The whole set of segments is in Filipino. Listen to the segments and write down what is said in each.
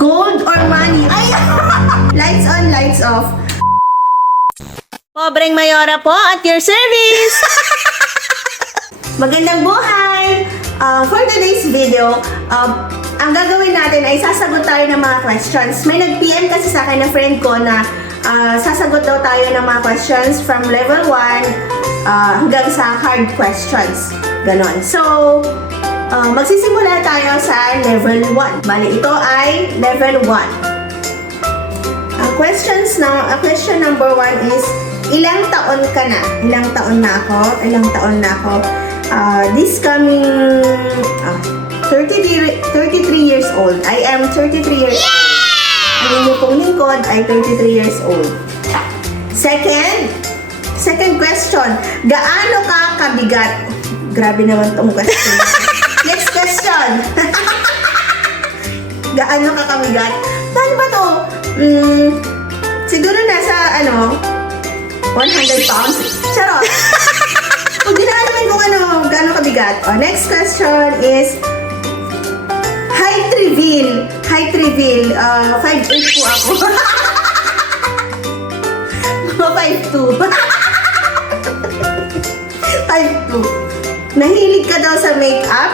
Gold or money? Ay! Lights on, lights off. Pobreng Mayora po at your service! Magandang buhay! For today's video, ang gagawin natin ay sasagot tayo ng mga questions. May nag-PM kasi sa akin na friend ko na sasagot daw tayo ng mga questions from level 1 hanggang sa hard questions. Ganon. So, magsisimula tayo sa level 1. Bali, ito ay level 1. Question number 1 is, ilang taon ka na? Ilang taon na ako? This coming 33 years old. I am 33 years old. Ang inyong pong lingkod ay 33 years old. Second question. Gaano ka kabigat? Grabe naman itong question. Next question. Gaano ka kabigat? Saan ba to? Siguro nasa 100 pounds. Charot. Kung di na naman kung gaano kabigat. Next question is height reveal. 5'8" po ako. 5'2". 5'2". Nahilig ka daw sa makeup?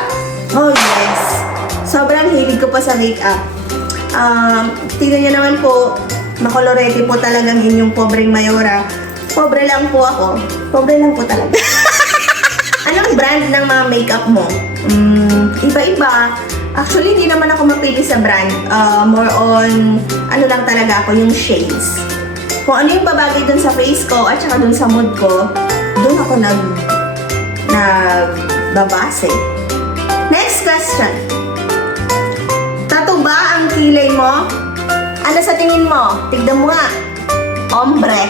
Oh yes. Sobrang hilig ko pa sa makeup. Tingnan niyo naman po, makolorete po talagang inyong pobreng Mayora. Pobre lang po ako. Pobre lang po talaga. Anong brand ng mga makeup mo? Iba-iba. Actually, hindi naman ako mapili sa brand. More on, lang talaga ako, yung shades. Kung ano yung babagay dun sa face ko at saka dun sa mood ko, dun ako nagbabase. Next question. Tattoo ba ang kilay mo? Ano sa tingin mo? Tignan mo nga. Ombre.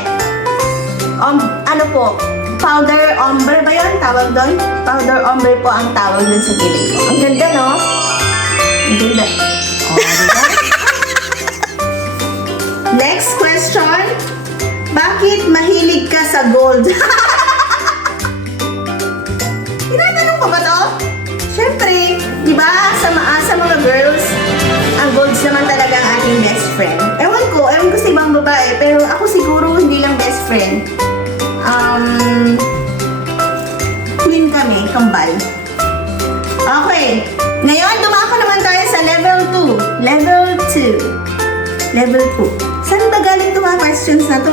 Ano po? Powder ombre ba yun? Tawag doon? Powder ombre po ang tawag dun sa kilay ko. Ang ganda, no? Ang ganda. Diba? Next question. Bakit mahilig ka sa gold? Tinatanong ko ba to? Siyempre, di ba? Sa mga girls, ang golds naman talaga ang ating best friend. Ewan ko sa ibang babae, pero ako siguro hindi lang best friend. Queen kami, kambal. Okay. Ngayon, dumako naman tayo sa level 2. Level 2. Saan ba galing itong mga questions na to?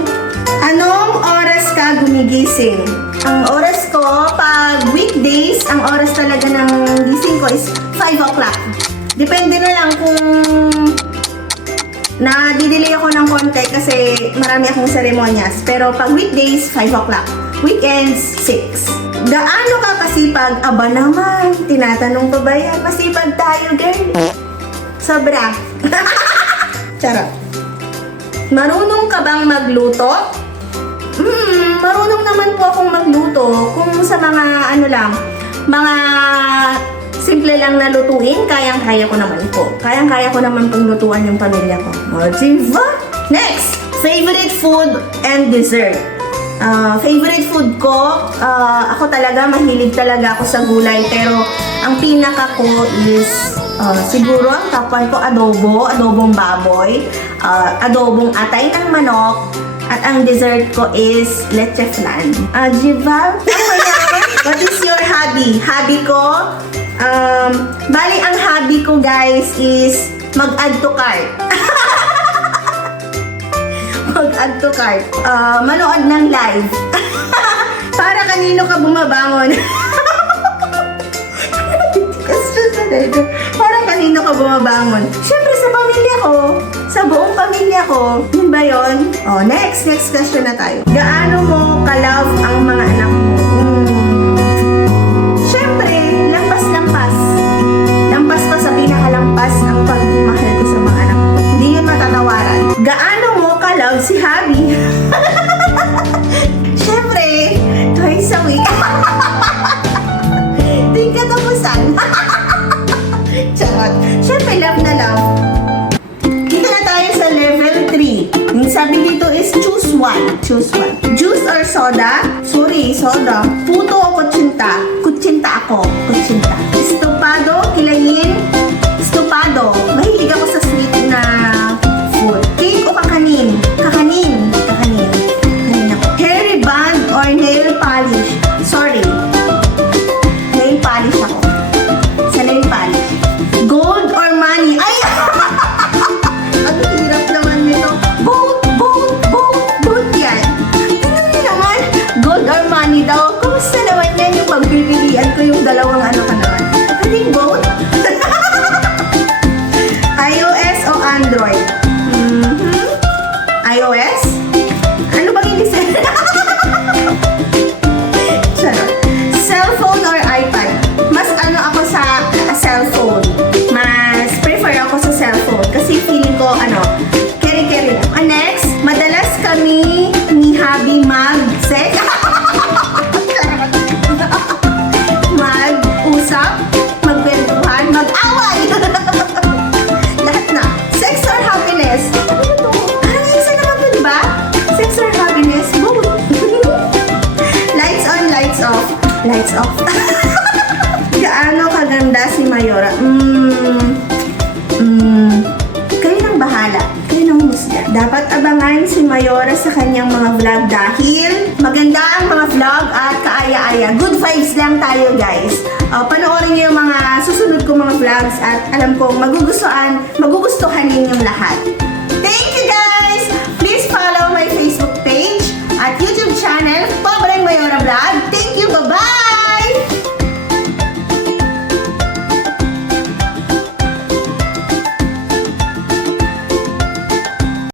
Anong oras ka gumigising? Ang oras ko, pag weekdays, ang oras talaga ng gising ko is 5 o'clock. Depende na lang kung nadidelay ako ng konti kasi marami akong seremonyas. Pero pag weekdays, 5 o'clock. Weekends, 6. Gaano ka kasipag? Aba naman, tinatanong ko ba yan? Masipag tayo, girl. Sobra. Charot. Marunong ka bang magluto? Marunong naman po akong magluto. Kung sa mga mga simple lang na lutuin, kayang-kaya ko naman po. Kayang-kaya ko naman pong lutuan yung pamilya ko. O, diba? Next! Favorite food and dessert. Favorite food ko, ako talaga, mahilig talaga ako sa gulay. Pero, ang pinaka ko is, siguro, ang top 1 ko, adobong baboy, adobong atay ng manok, at ang dessert ko is leche flan. Diba? What is your hobby? Hobby ko, bali ang hobby ko guys is mag-add to cart. Mag-add to cart. Manood ng live. Para kanino ka bumabangon? Para kanino ka bumabangon? Siyempre sa pamilya ko. Sa buong pamilya ko. Yun ba yun? Next question na tayo. Gaano mo ka-love ang mga anak mo? Siyempre, lampas-lampas. Lampas pa sa pinakalampas ang pagmamahal ko sa mga anak ko. Hindi yun matatawaran. Gaano mo ka-love si Habi? Siyempre, twice a week. Di katapusan. Charot. Siyempre, love na love. Dito na tayo sa level 3. Yung sabi dito is choose one. Juice or soda? Sorry, soda. Puto o kutsinta? Kutsinta ako. Kutsinta. Estopado, kilayin. Estopado. Mahilig ako sa sweet na ko, keri-keri lang. Next, madalas kami ni Habi mag-sex. Mag-usap, magkwentuhan, mag-away. Lahat na. Sex or happiness? Ano to? Isa naman dun ba? Sex or happiness? Both. Lights on, lights off. Lights off. Gaano kaganda si Mayora? Kayo nang bahala. Kayo nang musga. Dapat abangan si Mayora sa kanyang mga vlog dahil maganda ang mga vlog at kaaya-aya. Good vibes lang tayo, guys. Panoorin niyo yung mga susunod kong mga vlogs at alam kong magugustuhan ninyong lahat.